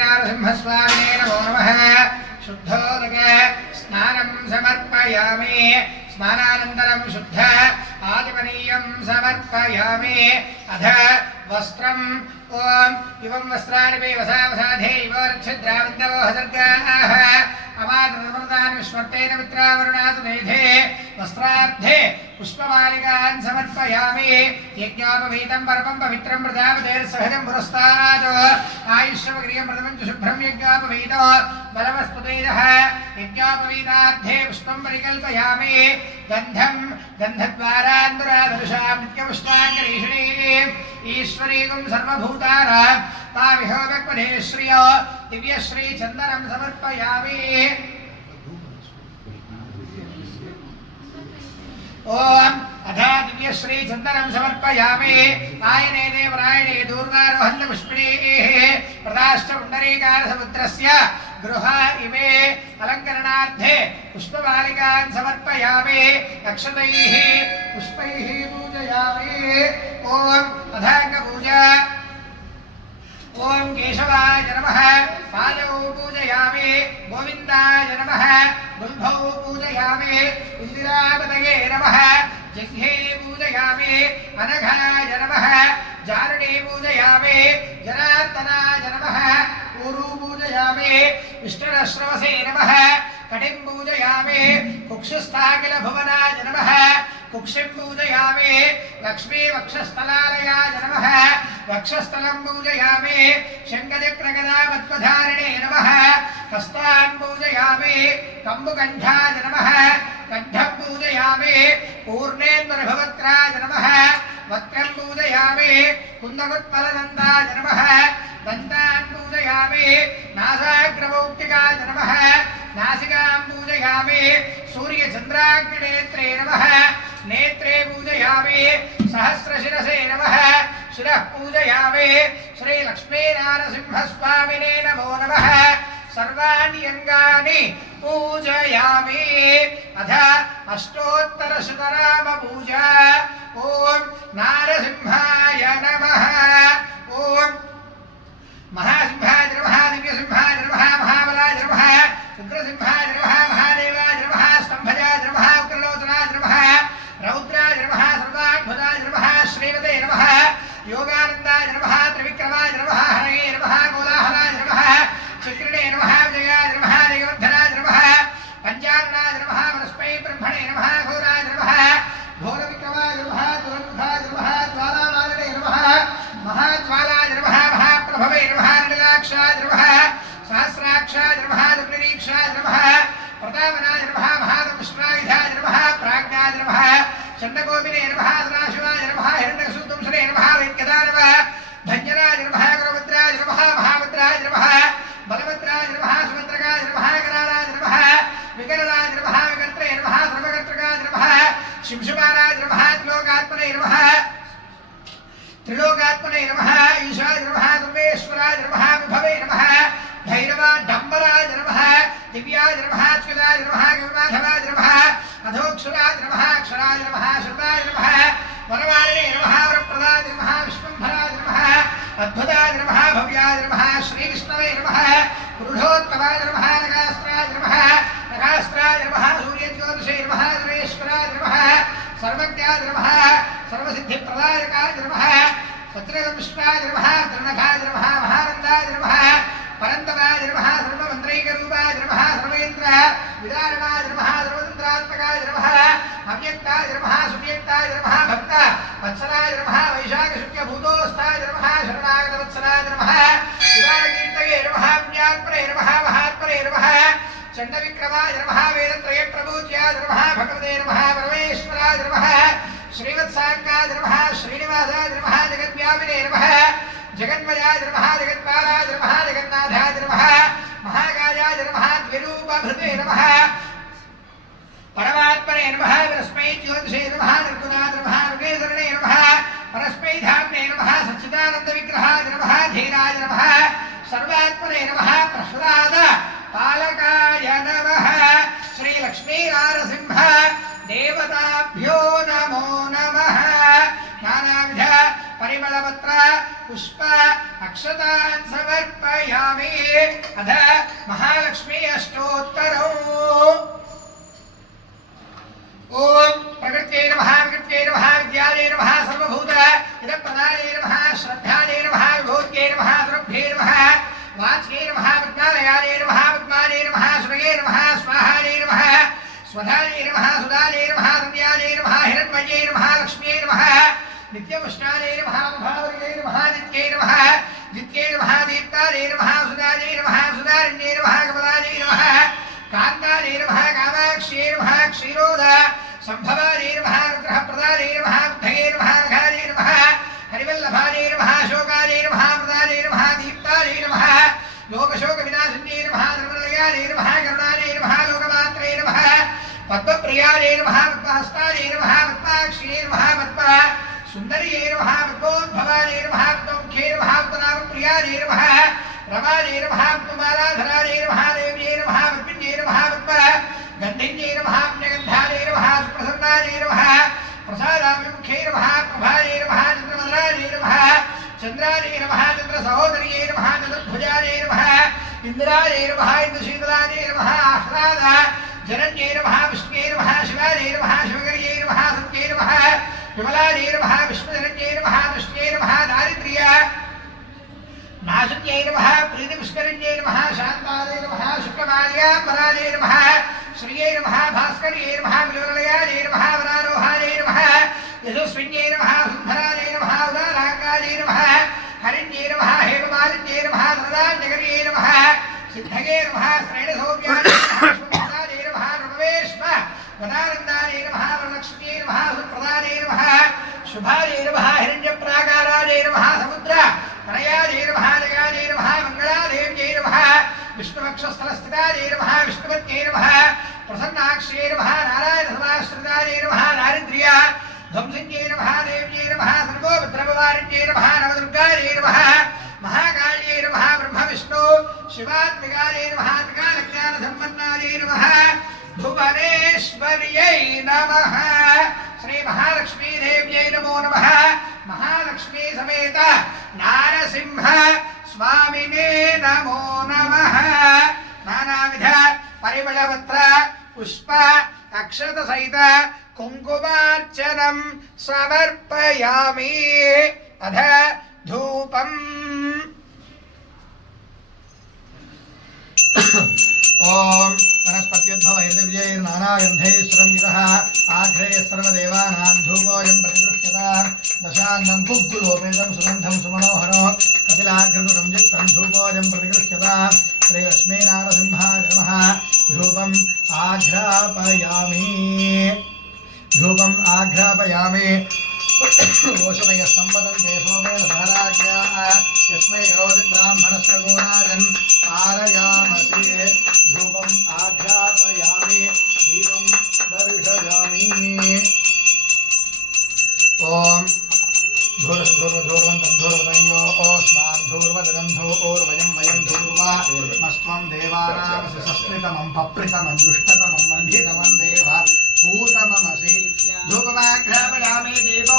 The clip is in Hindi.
नरसिंहस्वामिने नमो नमः। शुद्धोदक स्नानं समर्पयामि। स्नानानन्तरं शुद्ध आचमनीयं समर्पयामि। अध वस्त्रम् ओम इवं वस्त्राणि वै वसावसाधे इव रक्षद्रावन्तवो हसर्गाः अमादनमृतान् विश्वर्तेन मित्रावरुणातु मेधे वस्त्रार्धे पुष्पमालिकान् समर्पयामि। यज्ञापवीतं परमं पवित्रं प्रजापतेर्सहजं पुरस्तात् आयुष्यमग्रियं प्रथमं च शुभ्रं यज्ञापवीतो बलवस्पतेजः यज्ञापवीतार्धे पुष्पं परिकल्पयामि। गन्धं गन्धद्वारान्दुरादर्शां नित्यपुष्पाङ्गरीषणे ईश्वरीगुं सर्वभूतानां ताविहोभक्वधे श्रियो दिव्यश्री चन्दनं समर्पयामि। ओम अधा दिव्यश्री चन्दनं समर्पयामि। आयने देवरायणे दूर्वारोहन्त पुष्पिणेः प्रदाश्च पुण्डरीकारसमुद्रस्य गृह इमे अलङ्करणार्थे पुष्पमालिकान् समर्पयामि। अक्षतैः पुष्पैः पूजयामि। ओम अधाङ्गपूजा। ओम केशवाय नमः। पादौ पूजयामि। गोविन्दाय नमः। गुल्भौ पूजयामि। इन्दिरापतये नमः। जिह्वे पूजयामि। अनघाय नमः। जारणे पूजयामि। जनार्दनाय नमः। ऊरू पूजयामि। विष्णुरश्रवसे नमः। कटिं पूजयामि। कुक्षस्थाखिलभुवनाय नमः। कुक्षिं पूजयामि। लक्ष्मी वक्षस्थलालयाय नमः। वक्षस्थलं पूजयामि। शङ्खचक्रगदापद्मधारिणे नमः। हस्तान् पूजयामि। कम्बुकण्ठाय नमः। कण्ठं पूजयामि। पूर्णेन्दुर्भवक्त्राय नमः। वक्त्रं पूजयामि। कुन्दकुत्पलदन्ताय नमः। दन्तान् पूजयामि। नासाग्रमौक्तिकाय नमः। नासिकां पूजयामि। सूर्यचन्द्राग्निनेत्रे नमः। नेत्रे पूजयामि। सहस्रशिरसे नमः। शिरः पूजयामि। श्रीलक्ष्मीनारसिंहस्वामिने नमो नमः। सर्वाणि अङ्गानि पूजयामि। अथ अष्टोत्तरशतनामपूजा। ओम नारसिंहाय नमः। ओम महासिंहाय नमः। दिव्यसिंहाय नमः। महाबलाय नमः। उग्रसिंहाय नमः। महादेवाय नमः। स्तंभजाय नमः। उग्रलोचनाय नमः। रौद्राय नमः। सर्वाद्भुताय नमः। श्रीमते नमः। योगानन्दाय नमः। त्रिविक्रमाय नमः। हरये नमः। कोलाहलाय नमः। चक्रिणे नमः। विजयाय नमः। जयवर्धनाय नमः। पञ्चाननाय नमः। वनस्मै ब्रह्मणे नमः। घोराय नमः। घोरविक्रमाय नमः। दुरन्धाय नमः। ज्वालामालिने नमः। महाज्वालाय नमः। महाप्रभवे नमः। नीलाक्षाय नमः। सहस्राक्षाय नमः। दुर्निरीक्षाय नमः। प्रतापनाय नमः। महादंष्ट्रायुधाय नमः। प्राज्ञाय नमः। चण्डकोपिने नमः। सदाशिवाय नमः। हिरण्यकसूतुंसने नमः। वेद्यदाय नमः। भञ्जनाय नमः। गुरुभद्राय नमः। महाभद्राय नमः। बलभद्राय नमः। सुभद्रकाय नमः। करालाय नमः। विकरलाय नमः। विकर्त्रे नमः। सर्वकर्तृकाय नमः। शिंशुमानाय नमः। त्रिलोकात्मने नमः। त्रिलोकात्मने नमः। ईशाय नमः। सर्वेश्वराय नमः। विभवे नमः। भैरवाडम्बराय नमः। दिव्याय नमः। अच्युताय नमः। गरुडाधवाय नमः। अधोक्षराय नमः। अक्षराय नमः। शुद्धाय नमः। वरवारिणे नमः। वरप्रदाय नमः। विष्णुम्भराय नमः। अद्भुताय नमः। भव्याय नमः। श्रीविष्णवे नमः। क्रुधोत्तमाय नमः। नगास्त्राय नमः। नगास्त्राय नमः। सूर्यज्योतिषे नमः। सर्वेश्वराय नमः। सर्वज्ञाय नमः। सर्वसिद्धिप्रदायकाय नमः। वज्रदंष्ट्राय नमः। त्रिनखाय नमः। महानन्दाय नमः। परन्तपाय नमः। सर्वमन्त्रैकरूपाय नमः। सर्वेन्द्र विदारणाय नमः। सर्वतन्त्रात्मकाय नमः। अव्यक्ताय नमः। सुव्यक्ताय नमः। भक्त वत्सलाय नमः। वैशाखशुक्लभूतोस्थाय नमः। शरणागतवत्सलाय नमः। विदारकीर्तये नमः। पुण्यात्मने नमः। महात्मने नमः। चण्डविक्रमाय नमः। वेदत्रयप्रपूज्याय नमः। भगवते नमः। परमेश्वराय नमः। श्रीवत्साङ्गाय नमः। श्रीनिवासाय नमः। जगद्व्यापिने नमः। जगन्मयाय नमः। जगत्पालाय नमः। जगन्नाथाय नमः। महाकायाय नमः। द्विरूपभृते नमः। परमात्मने नमः। परस्मै ज्योतिषे नमः। निर्गुणाय नमः। ऋगेशरणे नमः। परस्मै धाम्ने नमः। सच्चिदानन्दविग्रहाय नमः। धीराय नमः। सर्वात्मने नमः। प्रह्लाद पालकाय नमः। श्रीलक्ष्मीनारसिंह देवताभ्यो नमो नमः। नानाविध परिमलपत्र पुष्प अक्षतान् समर्पयामि। स्थापयामि अथ महालक्ष्मी अष्टोत्तरम् ओम प्रकृत्यै नमः विकृत्यै नमः विद्यायै नमः सर्वभूत इदप्रदायै नमः श्रद्धायै नमः विभूत्यै नमः सर्वभ्ये नमः वाच्यै नमः विज्ञानयायै नमः विद्मायै नमः श्रये नमः स्वाहायै नमः स्वधायै नमः सुधायै नमः रम्यायै नमः हिरण्मयै नमः लक्ष्म्यै नमः नित्यमुष्टायै नमः भावयै नमः नित्यै नमः जित्यै नमः दीप्तायै नमः सुधायै नमः सुधारण्यै नमः कमलायै नमः कान्तायै नमः कामाक्ष्यै नमः क्षीरोद संभवायै नमः अनुग्रहप्रदायै नमः बुद्धये नमः नघायै नमः हरिवल्लभायै नमः शोकायै नमः प्रदायै नमः दीप्तायै नमः लोकशोकविनाशिन्यै नमः निर्मलयायै नमः करुणायै नमः लोकमात्रे नमः पद्मप्रियायै नमः पद्महस्तायै नमः पद्माक्ष्यै नमः पद्म सुन्दर्यै नमः पद्मोद्भवायै नमः पद्ममुख्यै नमः पद्मनाभप्रियायै नमः रमायै नमः पद्ममालाधरायै नमः देव्यै नमः पद्मिन्यै नमः पद्म गन्धिन्यै नमः पुण्यगन्धायै नमः सुप्रसन्नायै नमः प्रसादाभिमुख्यै नमः प्रभायै नमः चन्द्रमधरायै नमः चन्द्रायै नमः चन्द्रसहोदर्यै नमः चतुर्भुजायै नमः इन्द्रायै नमः इन्द्रशीतलायै नमः आह्लाद जनन्यै नमः विष्ण्यै नमः शिवायै नमः शिवगर्यै नमः सत्यै नमः विमलायै नमः विष्णुजनन्यै नमः दृष्ट्यै नमः दारिद्र्य नाशन्यै नमः प्रीतिपुष्करिण्यै नमः शान्तायै नमः शुक्लमाल्याम्बरायै नमः श्रियै नमः भास्कर्यै नमः विलोलयायै नमः वरारोहायै नमः यशस्विन्यै नमः सुन्दरायै नमः उदाराकायै नमः हरिण्यै नमः हेममालिन्यै नमः सरदान्यगर्यै नमः सिद्धये नमः स्त्रैणसौम्यायै नमः शुभप्रदायै नमः नमवेश्म वदानन्दायै नमः वरलक्ष्म्यै नमः सुप्रदायै नमः शुभायै नमः हिरण्यप्राकारायै नमः समुद्र तनयायै नमः जयायै नमः मङ्गलादेव्यै नमः विष्णुवक्षस्थलस्थितायै नमः विष्णुपत्यै नमः प्रसन्नाक्ष्यै नमः नारायणसमाश्रितायै नमः दारिद्र्य ध्वंसिन्यै नमः देव्यै नमः सर्वोपद्रववारिण्यै नमः नवदुर्गायै नमः महाकाल्यै नमः ब्रह्मविष्णु शिवात्मिकायै नमः त्रिकालज्ञानसम्पन्नायै नमः भुवनेश्वर्यै नमः श्री महालक्ष्मी देव्यै नमो नमः महालक्ष्मी समेत नारसिंह स्वामिने नमो नमः नानाविध परिमलपत्र पुष्प अक्षत सहित कुंकुमार्चनं समर्पयामि अध धूपम् ओम वनस्पत्युद्भवैर्दिव्यैर्नानागन्धैः यतः आघ्रेय सर्वदेवानां धूपोऽयं प्रतिगृह्यता दशान्नं पुग्गुलोपेतं सुगन्धं सुमनोहरो कपिलाघ्रकृतं युक्तं धूपोऽयं प्रतिगृह्यता श्रीलक्ष्मीनारसिंहाय नमः धूपम् आघ्रापयामि ओषधयः संवदन्ते सोमेन धाराज्ञाः यस्मै करोति ब्राह्मणस्य गोराजन् पारयामसि धूपम् आघ्रापयामि दीपं दर्शयामि ॐ धूर्वन्तं धूर्वदयो ओस्मान् धूर्वदनं धूर्वयं वयं धूर्वामस्त्वं देवानामसि सस्मितमं पप्रितमं दुष्टतमं वन्धितमं देव पूतममसि धूपमाघ्रापयामि दीपो